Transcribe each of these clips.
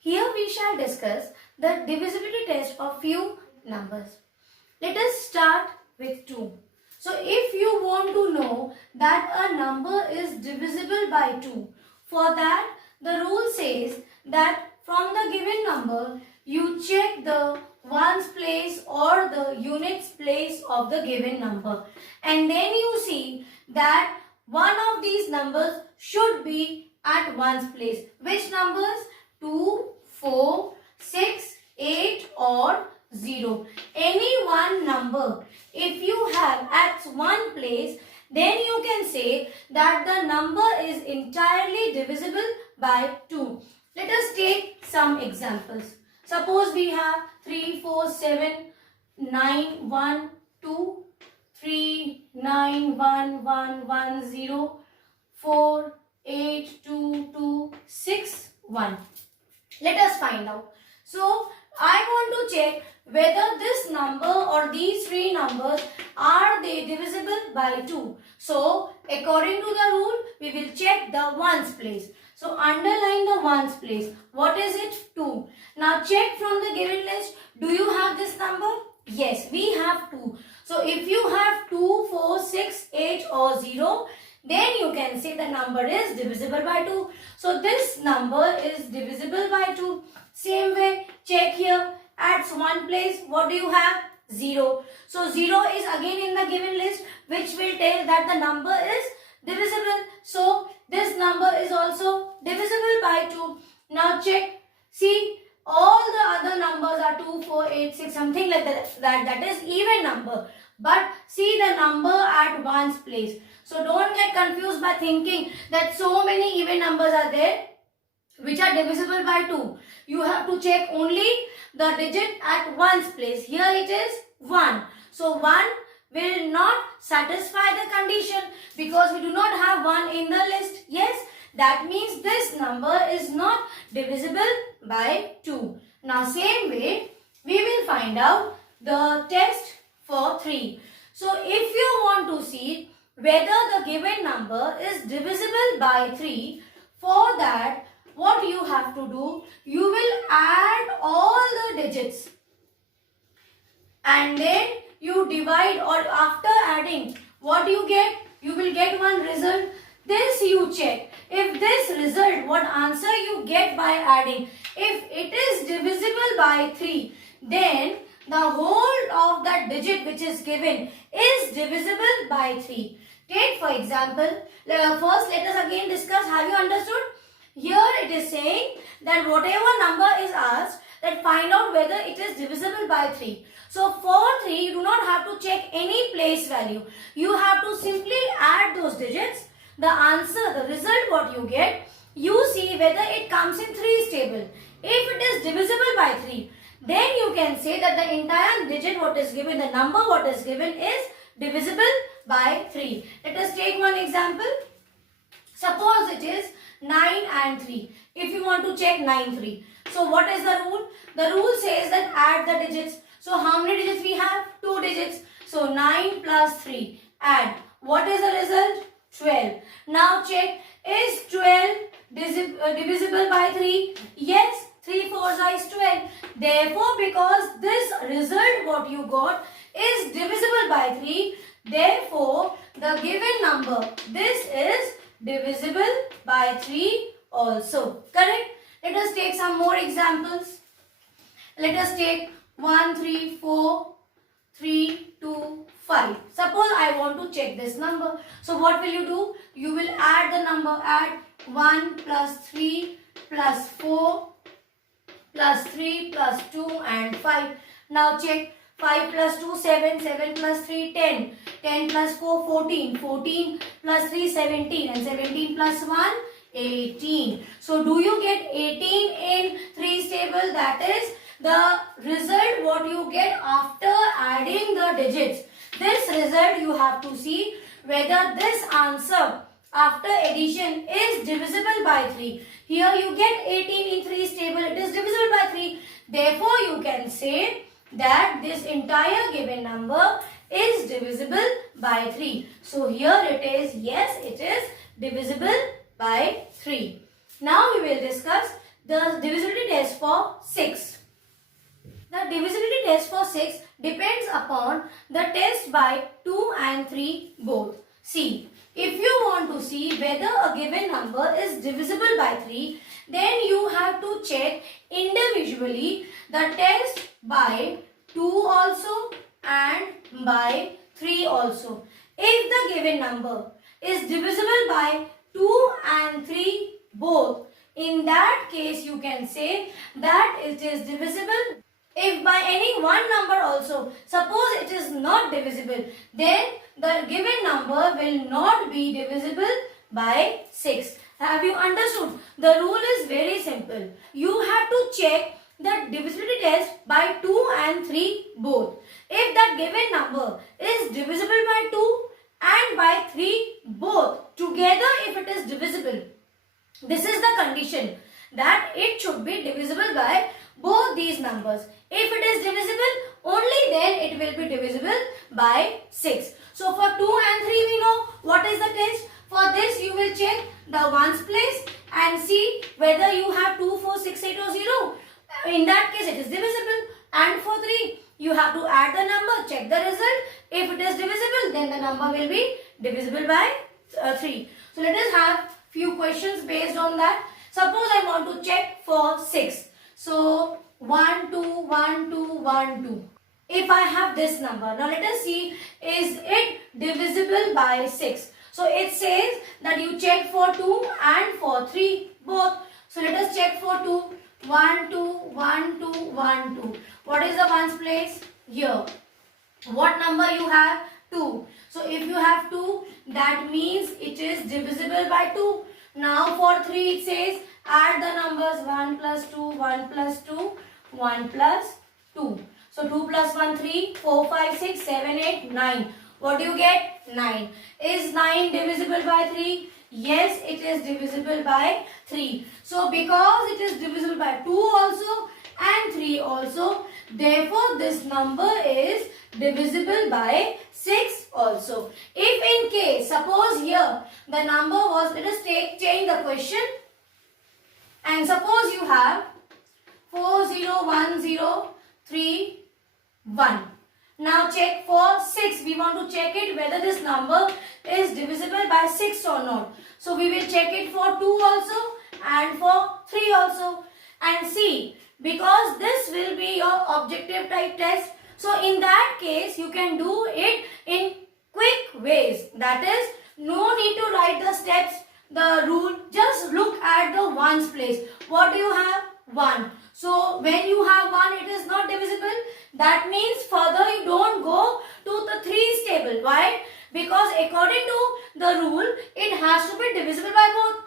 Here we shall discuss the divisibility test of few numbers. Let us start with 2. So if you want to know that a number is divisible by 2, for that the rule says that from the given number you check the ones place or the units place of the given number, and then you see that one of these numbers should be at ones place. Which numbers? 2, 4, 6, 8 or 0. Any one number if you have at one place, then you can say that the number is entirely divisible by 2. Let us take some examples. Suppose we have 3, 4, 7, 9, 1, 2, 3, 9, 1, 1, 1, 0, 4, 8, 2, 2, 6, 1. Let us find out. So, I want to check whether this number or these three numbers are they divisible by 2. So, according to the rule, we will check the ones place. So, underline the ones place. What is it? 2. Now, check from the given list. Do you have this number? Yes, we have 2. So, if you have 2, 4, 6, 8 or 0, then you can say the number is divisible by 2. So, this number is divisible by 2. Same way, check here. At one place, what do you have? 0. So, 0 is again in the given list, which will tell that the number is divisible. So, this number is also divisible by 2. Now, check. See, all the other numbers are 2, 4, 8, 6, something like that. That is even number. But see the number at ones place. So, don't get confused by thinking that so many even numbers are there which are divisible by 2. You have to check only the digit at ones place. Here it is 1. So, 1 will not satisfy the condition because we do not have 1 in the list. Yes, that means this number is not divisible by 2. Now, same way, we will find out the test for 3. So, if you want to see whether the given number is divisible by 3, for that, what you have to do, you will add all the digits and then you divide, or after adding, what you get? You will get one result. This you check. If this result, what answer you get by adding, if it is divisible by 3, then the whole of that digit which is given is divisible by 3. Take for example, first let us again discuss. Have you understood? Here it is saying that whatever number is asked, that find out whether it is divisible by 3. So for 3, you do not have to check any place value. You have to simply add those digits. The answer, the result what you get, you see whether it comes in 3's table. If it is divisible by 3, then you can say that the entire digit what is given, the number what is given is divisible by 3. Let us take one example. Suppose it is 9 and 3. If you want to check 9, 3. So what is the rule? The rule says that add the digits. So how many digits we have? 2 digits. So 9 plus 3. Add. What is the result? 12. Now check. Is 12 divisible by 3? Yes. 3 4s is 12. Therefore, because this result what you got is divisible by 3, therefore the given number, this is divisible by 3 also. Correct? Let us take some more examples. Let us take 1, 3, 4, 3, 2, 5. Suppose I want to check this number. So what will you do? You will add the number. Add 1 plus 3 plus 4 plus 3 plus 2 and 5. Now check. 5 plus 2, 7, 7 plus 3, 10, 10 plus 4, 14, 14 plus 3, 17 and 17 plus 1, 18. So, do you get 18 in 3's table? That is the result what you get after adding the digits. This result you have to see whether this answer after addition is divisible by 3. Here you get 18 in 3's table. It is divisible by 3. Therefore, you can say that this entire given number is divisible by 3. So here it is, yes, it is divisible by 3. Now we will discuss the divisibility test for 6. The divisibility test for 6 depends upon the test by 2 and 3 both. See, if you want to see whether a given number is divisible by 3, then you have to check individually the test by 2 also and by 3 also. If the given number is divisible by 2 and 3 both, in that case you can say that it is divisible. If by any one number also, suppose it is not divisible, then the given number will not be divisible by 6. Have you understood? The rule is very simple. You have to check the divisibility test by 2 and 3 both. If that given number is divisible by 2 and by 3 both together, if it is divisible, this is the condition that it should be divisible by both these numbers. If it is divisible, only then it will be divisible by 6. So for 2 and 3 we know what is the test. For this you will check the ones place and see whether you have 2, 4, 6, 8 or 0. In that case it is divisible. And for 3 you have to add the number, check the result. If it is divisible, then the number will be divisible by 3. So let us have few questions based on that. Suppose I want to check for 6. So 1, 2, 1, 2, 1, 2. If I have this number, now let us see, is it divisible by 6? So it says that you check for 2 and for 3 both. So let us check for 2. 1, 2, 1, 2, 1, 2. What is the ones place? Here. What number you have? 2. So if you have 2, that means it is divisible by 2. Now for 3 it says add the numbers 1 plus 2, 1 plus 2, 1 plus 2. So 2 plus 1, 3, 4, 5, 6, 7, 8, 9. What do you get? 9. Is 9 divisible by 3? Yes, it is divisible by 3. So because it is divisible by 2 also and 3 also, therefore this number is divisible by 6 also. If in case, suppose here the number was, let us change the question, and suppose you have 4, 0, 1, 0, 3, 1. Now check for 6. We want to check it whether this number is divisible by 6 or not. So we will check it for 2 also and for 3 also. And see, because this will be your objective type test, so in that case you can do it in quick ways. That is, no need to write the steps, the rule. Just look at the ones place. What do you have? 1. So when you have 1, it is not divisible. That means further you don't go to the 3's table. Why? Because according to the rule, it has to be divisible by both.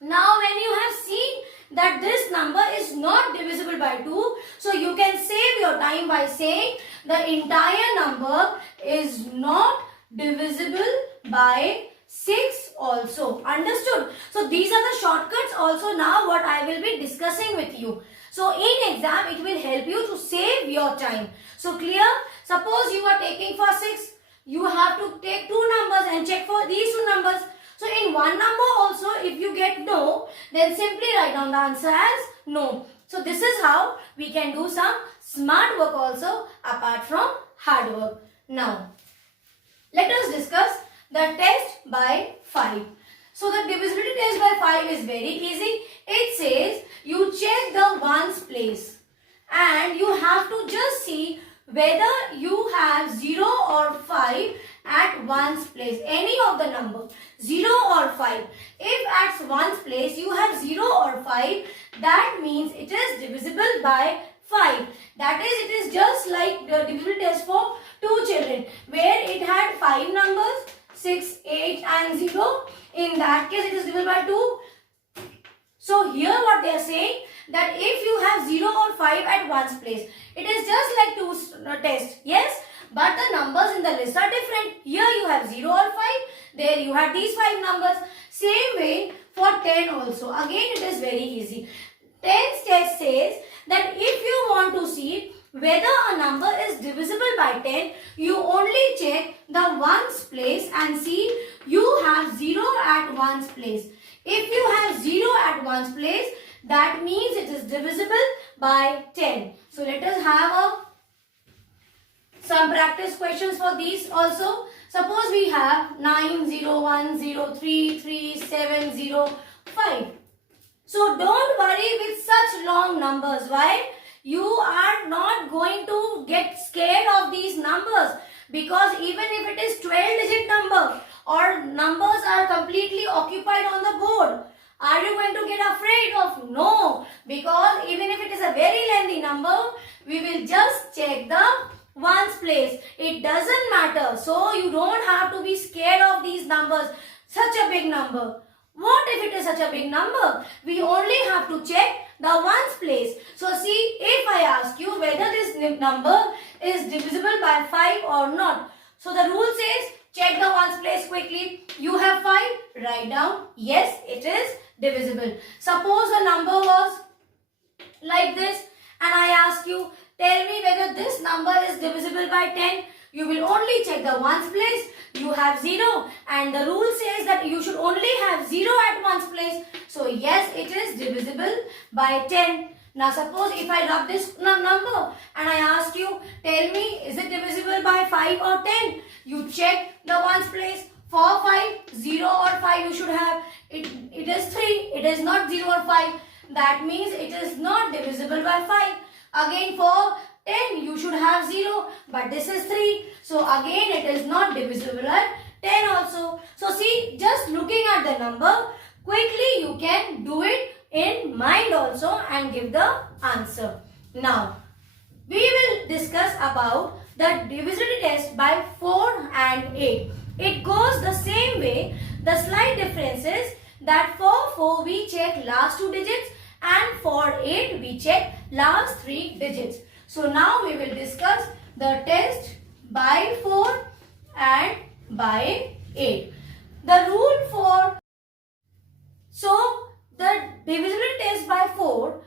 Now when you have seen that this number is not divisible by 2, so you can save your time by saying the entire number is not divisible by 6 also. Understood? So these are the shortcuts also now what I will be discussing with you. So in exam it will help you to save your time. So clear? Suppose you are taking for 6, you have to take 2 numbers and check for these 2 numbers. So in one number also, if you get no, then simply write down the answer as no. So this is how we can do some smart work also apart from hard work. Now let us discuss the test by 5. So the divisibility test by 5 is very easy. It says you check the ones place and you have to just see whether you have 0 or 5 at ones place, any of the number, 0 or 5. If at ones place you have 0 or 5, that means it is divisible by 5. That is, it is just like the divisibility test for 2 children, where it had 5 numbers, 6, 8 and 0. In that case, it is divisible by 2. So here what they are saying, that if you have 0 or 5 at ones place, it is just like 2 test. Yes, but the numbers in the list are different. Here you have 0 or 5. There you have these 5 numbers. Same way for 10 also. Again it is very easy. 10th test says that if you want to see whether a number is divisible by 10, you only check the ones place and see you have 0 at ones place. If you have 0 at ones place, That means it is divisible by 10. So let us have some practice questions for these also. Suppose we have 9, 0, 1, 0, 3, 3, 7, 0, 5. So don't worry with such long numbers. Why? You are not going to get scared of these numbers, because even if it is 12-digit number or numbers are completely occupied on the board, are you going to get afraid of? No, because even if it is a very lengthy number, we will just check the ones place. It doesn't matter. So you don't have to be scared of these numbers. Such a big number. What if it is such a big number? We only have to check the ones place. So see, if I ask you whether this number is divisible by 5 or not. So the rule says check the ones place quickly. You have 5, write down. Yes, it is divisible. Suppose the number was like this and I ask you, tell me whether this number is divisible by 10. You will only check the ones place. You have 0 and the rule says that you should only have 0 at ones place. So yes, it is divisible by 10. Now suppose if I rub this number and I ask you, tell me, is it divisible by 5 or 10? You check the ones place. For 5, 0 or 5 you should have. It is 3. It is not 0 or 5. That means it is not divisible by 5. Again for 10 you should have 0, but this is 3. So again it is not divisible at 10 also. So see, just looking at the number, quickly you can do it in mind also and give the answer. Now, we will discuss about the divisibility test by 4 and 8. It goes the same way. The slight difference is that for 4 we check last 2 digits and for 8 we check last 3 digits. So now we will discuss the test by 4 and by 8. The rule for the divisibility test by 4,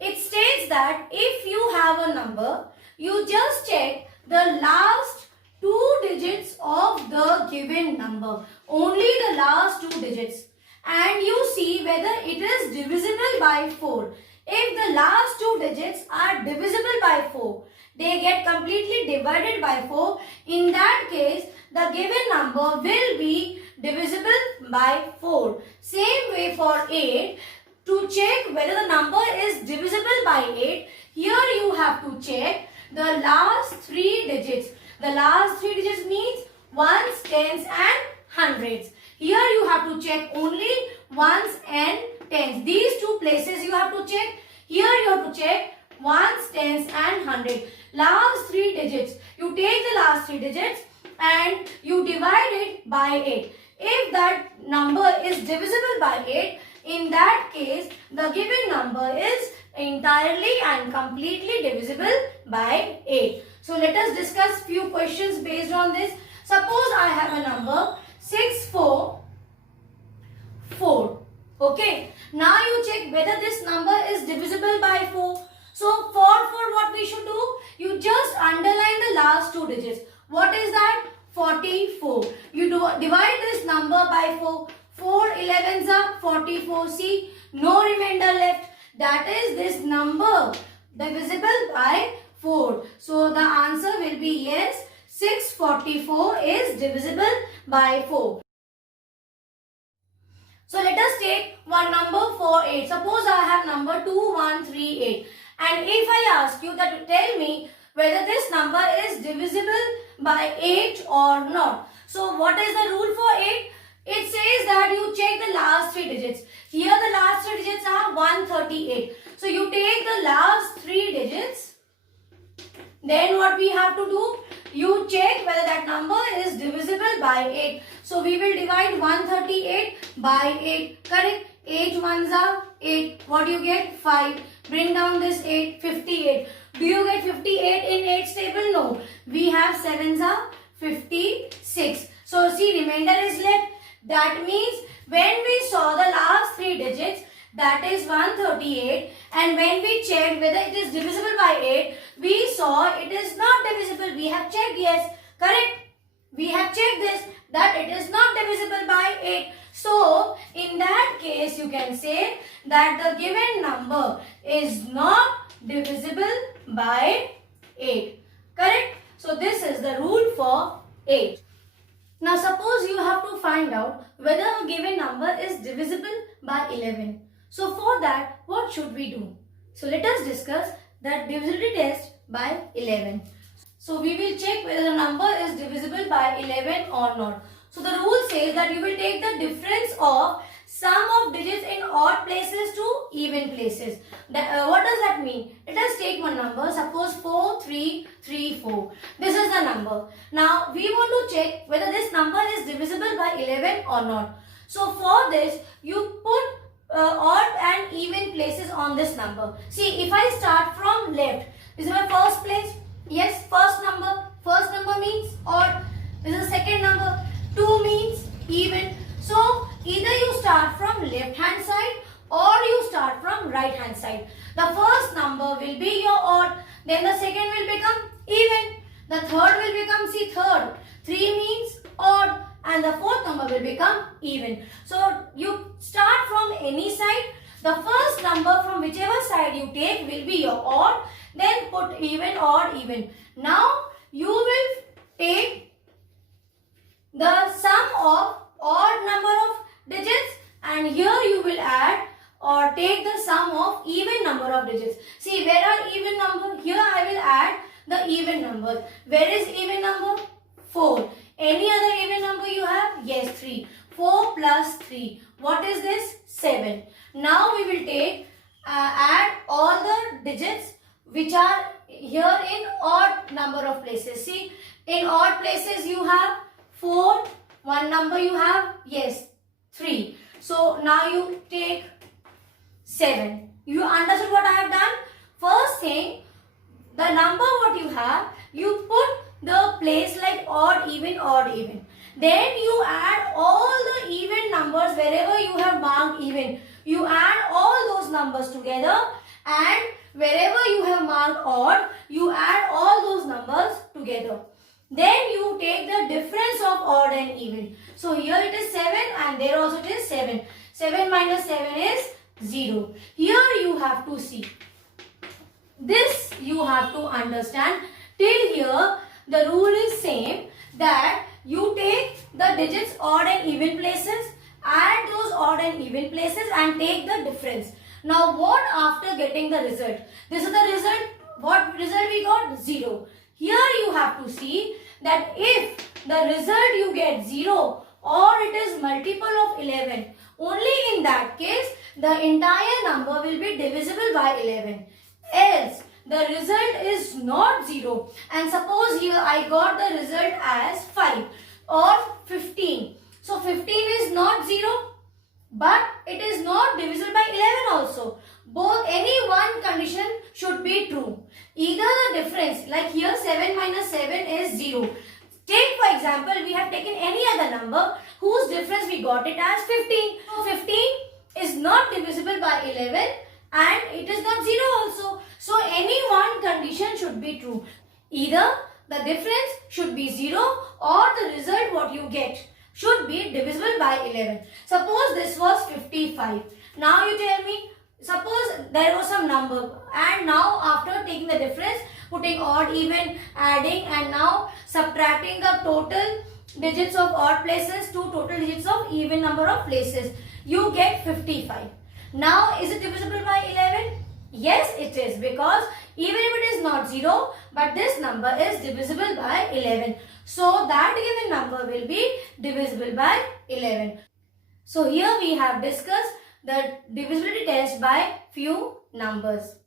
it states that if you have a number, you just check the last 2 digits of the given number. Only the last 2 digits. And you see whether it is divisible by 4. If the last 2 digits are divisible by 4, they get completely divided by 4. In that case, the given number will be divisible by 4. Same way for 8. To check whether the number is divisible by 8, here you have to check the last 3 digits. The last 3 digits means ones, tens and hundreds. Here you have to check only ones and tens. These two places you have to check. Here you have to check ones, tens and hundred. Last 3 digits. You take the last 3 digits and you divide it by 8. If that number is divisible by 8, in that case, the given number is entirely and completely divisible by 8. So let us discuss few questions based on this. Suppose I have a number 644. Okay. Now you check whether this number is divisible by 4. So for what we should do? You just underline the last 2 digits. What is that? 44. You divide this number by 4. 4 11s are 44. See, no remainder left. That is this number divisible by 4. So the answer will be yes, 644 is divisible by 4. So let us take one number for 8. Suppose I have number 2138. And if I ask you that to tell me whether this number is divisible by 8 or not. So what is the rule for 8? It says that you check the last 3 digits. Here the last 3 digits are 138. So you take the last 3 digits. Then what we have to do? You check whether that number is divisible by 8. So we will divide 138 by 8. Correct? 8 ones are 8. What do you get? 5. Bring down this 8. 58. Do you get 58 in 8's table? No. We have 7s are 56. So see, remainder is left. That means when we saw the last 3 digits, that is 138, and when we checked whether it is divisible by 8, we saw it is not divisible. We have checked yes. Correct? We have checked this that it is not divisible by 8. So, in that case, you can say that the given number is not divisible by 8. Correct? So, this is the rule for 8. Now, suppose you have to find out whether a given number is divisible by 11. So, for that, what should we do? So, let us discuss that divisibility test by 11. So, we will check whether the number is divisible by 11 or not. So, the rule says that you will take the difference of sum of digits in odd places to even places. What does that mean? Let us take one number. Suppose 4, 3, 3, 4. This is the number. Now, we want to check whether this number is divisible by 11 or not. So, for this, you put odd and even places on this number. See, if I start from left, this is my first place. Yes, first number. First number means odd. This is the second number. 2 means even. So, either you start from left hand side or you start from right hand side. The first number will be your odd. Then the second will become even. The third will become, see, third. 3 means odd. And the fourth number will become even. So, you start from any side. The first number from whichever side you take will be your odd. Then put even, odd, even. Now, you will take the sum of odd number of digits and here you will add or take the sum of even number of digits. See, where are even number? Here I will add the even number. Where is even number? 4. Any other even number you have? Yes, 3. 4 plus 3. What is this? 7. Now we will take, add all the digits which are here in odd number of places. See, in odd places you have 4. One number you have? Yes, 3. So, now you take 7. You understood what I have done? First thing, the number what you have, you put the place like odd, even, odd, even. Then you add all the even numbers wherever you have marked even. You add all those numbers together and wherever you have marked odd, you add all those numbers together. Then you take the difference of odd and even. So here it is 7 and there also it is 7. 7 minus 7 is 0. Here you have to see. This you have to understand. Till here the rule is same that you take the digits odd and even places, add those odd and even places and take the difference. Now what after getting the result? This is the result. What result we got? 0. Here you have to see that if the result you get 0 or it is multiple of 11, only in that case the entire number will be divisible by 11. Else the result is not 0 and suppose here I got the result as 5 or 15. So 15 is not 0 but it is not divisible by 11 also. Both, any one condition should be true. Either the difference, like here 7 minus 7 is 0. Take for example, we have taken any other number whose difference we got it as 15. So 15 is not divisible by 11 and it is not 0 also. So any one condition should be true. Either the difference should be 0 or the result what you get should be divisible by 11. Suppose this was 55. Now you tell me, suppose there was some number and now after taking the difference, putting odd, even, adding and now subtracting the total digits of odd places to total digits of even number of places, you get 55. Now is it divisible by 11? Yes, it is, because even if it is not 0 but this number is divisible by 11. So that given number will be divisible by 11. So here we have discussed the divisibility test by few numbers.